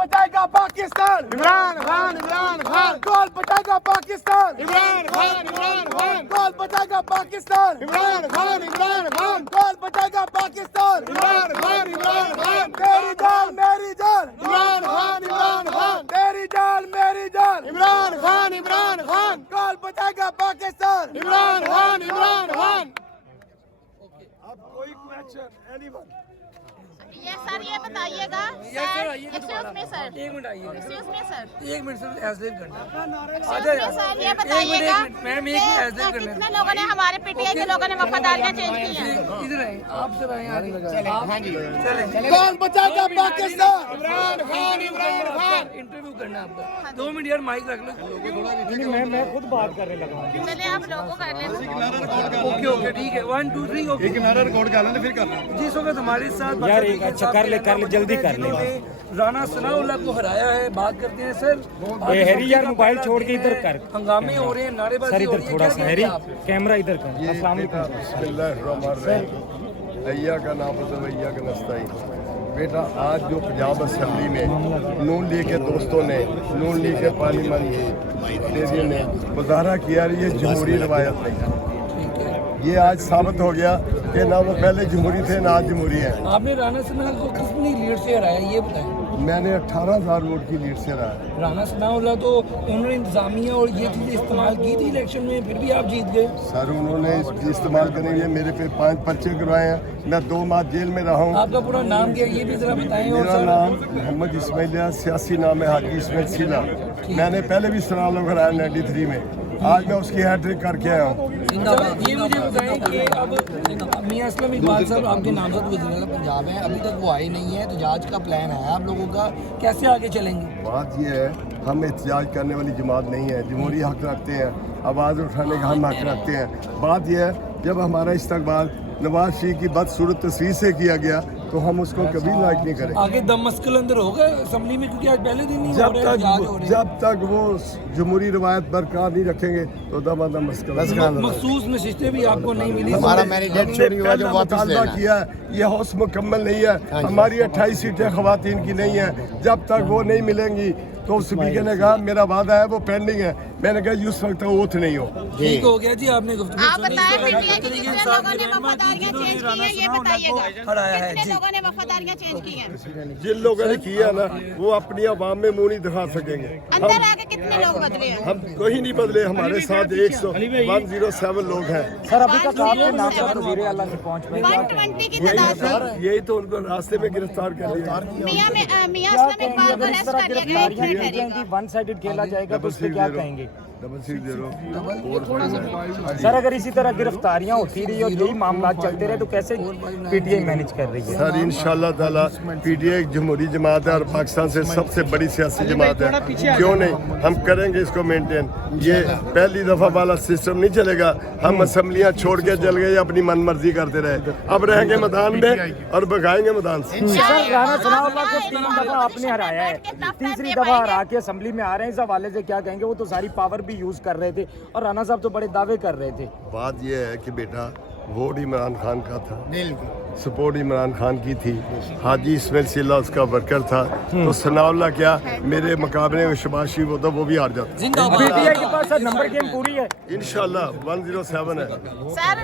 बचाएगा पाकिस्तान, इमरान खान, इमरान खान, कौन बचाएगा पाकिस्तान, इमरान खान, इमरान खान, कौन बचाएगा पाकिस्तान, इमरान खान, इमरान खान, कौन बचाएगा पाकिस्तान, इमरान खान, इमरान खान, मेरी जान मेरी जान, इमरान खान, इमरान खान, मेरी जान मेरी जान, इमरान खान, इमरान खान, कौन बचाएगा पाकिस्तान, इमरान खान, इमरान खान। अब कोई क्वेश्चन एनीवन? ये सर ये बताइएगा एक्सक्यूज मी सर, एक मिनट आइए, एक्सक्यूज मी सर, एक मिनट सर एसलेट करना एक्सक्यूज मी सर, ये बताइएगा मैम एक मिनट एसलेट करना कितने लोगों ने हमारे पीटीआई के लोगों ने वफादारियां चेंज की हैं? इधर आए आप सर आए चले कौन बचाएगा पाकिस्तान, इमरान खान, इमरान खान। इंटरव्यू करना है आपका 2 मिनट यार माइक रख लो मैं खुद बात करने लगा। पहले आप लोगों कर लेना। ओके ओके ठीक है 1 2 3 ओके किनारा रिकॉर्ड कर लेना फिर करना। जी इस वक्त हमारे साथ यार एक अच्छा कर ले जल्दी कर ले। राना सनाउल्लाह को हराया है। बात करते हैं सर हैरी यार मोबाइल छोड़ के इधर कर, हंगामे हो रहे हैं, नारेबाजी सर हो इधर रही है, थोड़ा क्या सा हैरी कहेंगे आप? कैमरा इधर कर। अस्सलाम वालेकुम। अय्या का नाम अय्या का नस्ताई। बेटा आज जो पंजाब असम्बली में नून लीग के दोस्तों ने, नून लीग के पार्लियामेंटेरियन ने मुजाहरा किया, ये जमहूरी रवायत नहीं है। ये आज साबित हो गया कि ना वो पहले जमहूरी थे ना आज जमहूरी है। आपने राना सनाउल्लाह को कितनी लीड से हराया ये बताएं। मैंने 18,000 वोट की लीड से रहा। राना सनाउल्लाह तो उन्होंने इंतजामिया और ये चीज़ें इस्तेमाल की थी इलेक्शन में, फिर भी आप जीत गए। सर उन्होंने इस्तेमाल करेंगे, मेरे पे 5 पर्चे करवाए हैं, मैं 2 माह जेल में रहा हूँ। आपका पूरा नाम क्या है ये भी जरा बताएं। और मेरा सर नाम मोहम्मद इस्माइलिया, सियासी नाम है हाजी इस्माइल सीला। मैंने पहले भी सनाउल्लाह को हराया 93 में, आज मैं उसकी हैट्रिक करके आया हूँ। ये मुझे बताएं कि अब मियां असलम इकबाल साहब आपके नामजद वज़ीर-ए-आला पंजाब हैं, अभी तक वो आए नहीं है, तो एहतजाज का प्लान है आप लोगों का, कैसे आगे चलेंगे? बात यह है हम एहतजाज करने वाली जमात नहीं है, जमहूरी हक रखते हैं, आवाज़ उठाने का हम हक रखते हैं। बात यह है जब हमारा इस्तकबाल नवाज शरीफ की बदसूरत तस्वीर से किया गया तो हम उसको कभी लाइक नहीं करें। आगे दम मस्कल अंदर होगा असेंबली में, क्योंकि आज पहले दिन ही जब तक वो जमहूरी रवायत बरकरार नहीं रखेंगे तो दम मस्कल। मखसूस नशिस्तें भी आपको नहीं मिली। हमारा मैंडेट चोरी हुआ जो वापस मुतालबा लेना। किया है, ये हाउस मुकम्मल नहीं है। हमारी 28 सीटें खवातीन की नहीं है, जब तक वो नहीं मिलेंगी तो स्पीकर ने कहा मेरा वादा है वो पेंडिंग है। मैंने कहा उस वक्त ओथ नहीं हो। ठीक हो गया जी, आपने गुफ्तगू आप सुनी। बताएं इस पीटीआई तरह के के कितने इंसाफ लोगों ने की रहनुमा की वफादारियां जिन्होंने चेंज की राना हैं ये सनाउल्लाह बताइएगा। को हराया है कितने जी। लोगों ने वफादारियां चेंज की हैं? जिन लोगों ने किया ना वो अपनी आवाम में मुंह नहीं दिखा सकेंगे। अंदर आके कितने लोग बदले हैं? हम कोई नहीं बदले, हमारे साथ 107 लोग हैं। सर अभी तक आपके नामजद वज़ीर-ए-आला नहीं पहुंच पाए। 120 की तादाद में यही तो उनको रास्ते में गिरफ्तार कर लिया। मियां असलम इकबाल को अरेस्ट कर लिया गया, गिरफ्तारियां ये की जाएंगी, वन साइडेड खेला जाएगा तो उस पर क्या कहेंगे? डबल सीट दे रहा हूँ। सर अगर इसी तरह गिरफ्तारियां होती रही और यही मामला चलते रहे तो कैसे पीटीआई मैनेज कर रही है? सर इंशाल्लाह ताला पीटीआई जमहूरी जमात है और पाकिस्तान से सबसे बड़ी सियासी जमात है, क्यों नहीं हम करेंगे इसको मेंटेन। ये पहली दफ़ा वाला सिस्टम नहीं चलेगा, हम असम्बलियाँ छोड़ के चल गए अपनी मन मर्जी करते रहे। अब रहेंगे मैदान में और भगाएंगे मैदान से। सर राना सनाउल्लाह को 3 दफा आपने हराया है, तीसरी दफा हरा के असम्बली में आ रहे हैं, इस हवाले से क्या कहेंगे? वो तो सारी पावर भी यूज कर रहे थे और राना साहब तो बड़े दावे कर रहे थे। बात यह है कि बेटा वोट इमरान खान का था, सपोर्ट इमरान खान की थी, हाजी इस्माइल सीला उसका वर्कर था, तो सनाउल्लाह क्या मेरे मुकाबले में शबाज शरीफ होता वो भी हार जाता। पीटीआई के पास सर नंबर गेम पूरी है इंशाल्लाह 107 है। सर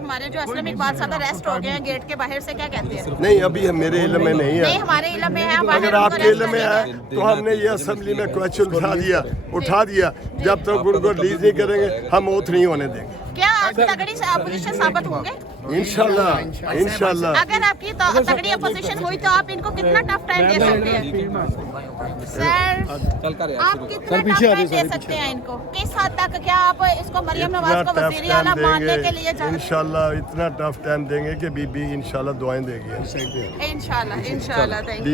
हमारे जो असलम इकबाल साहब अरेस्ट हो गए हैं गेट के बाहर से, क्या कहते हैं? नहीं अभी मेरे इल्म में नहीं है। नहीं हमारे इल्म में है। अगर आपके इल्म में है तो हमने ये असेंबली में क्वेश्चन उठा दिया। जब तक उनको रिलीज नहीं करेंगे हम ओथ नहीं होने देंगे। क्या आप तगड़ी से अपोजिशन साबित होंगे? इंशाल्लाह। अगर आपकी तगड़ी अपोजिशन हुई तो आप इनको कितना टफ टाइम दे सकते हैं? सर आप कितना टफ टाइम दे सकते हैं इनको? किस हद तक? क्या आप इसको मरियम नवाज को वज़ीर आला मानने के लिए इंशाल्लाह इतना टफ टाइम देंगे कि बीबी इंशाल्लाह दुआएं देगी। इंशाल्लाह थैंक यू।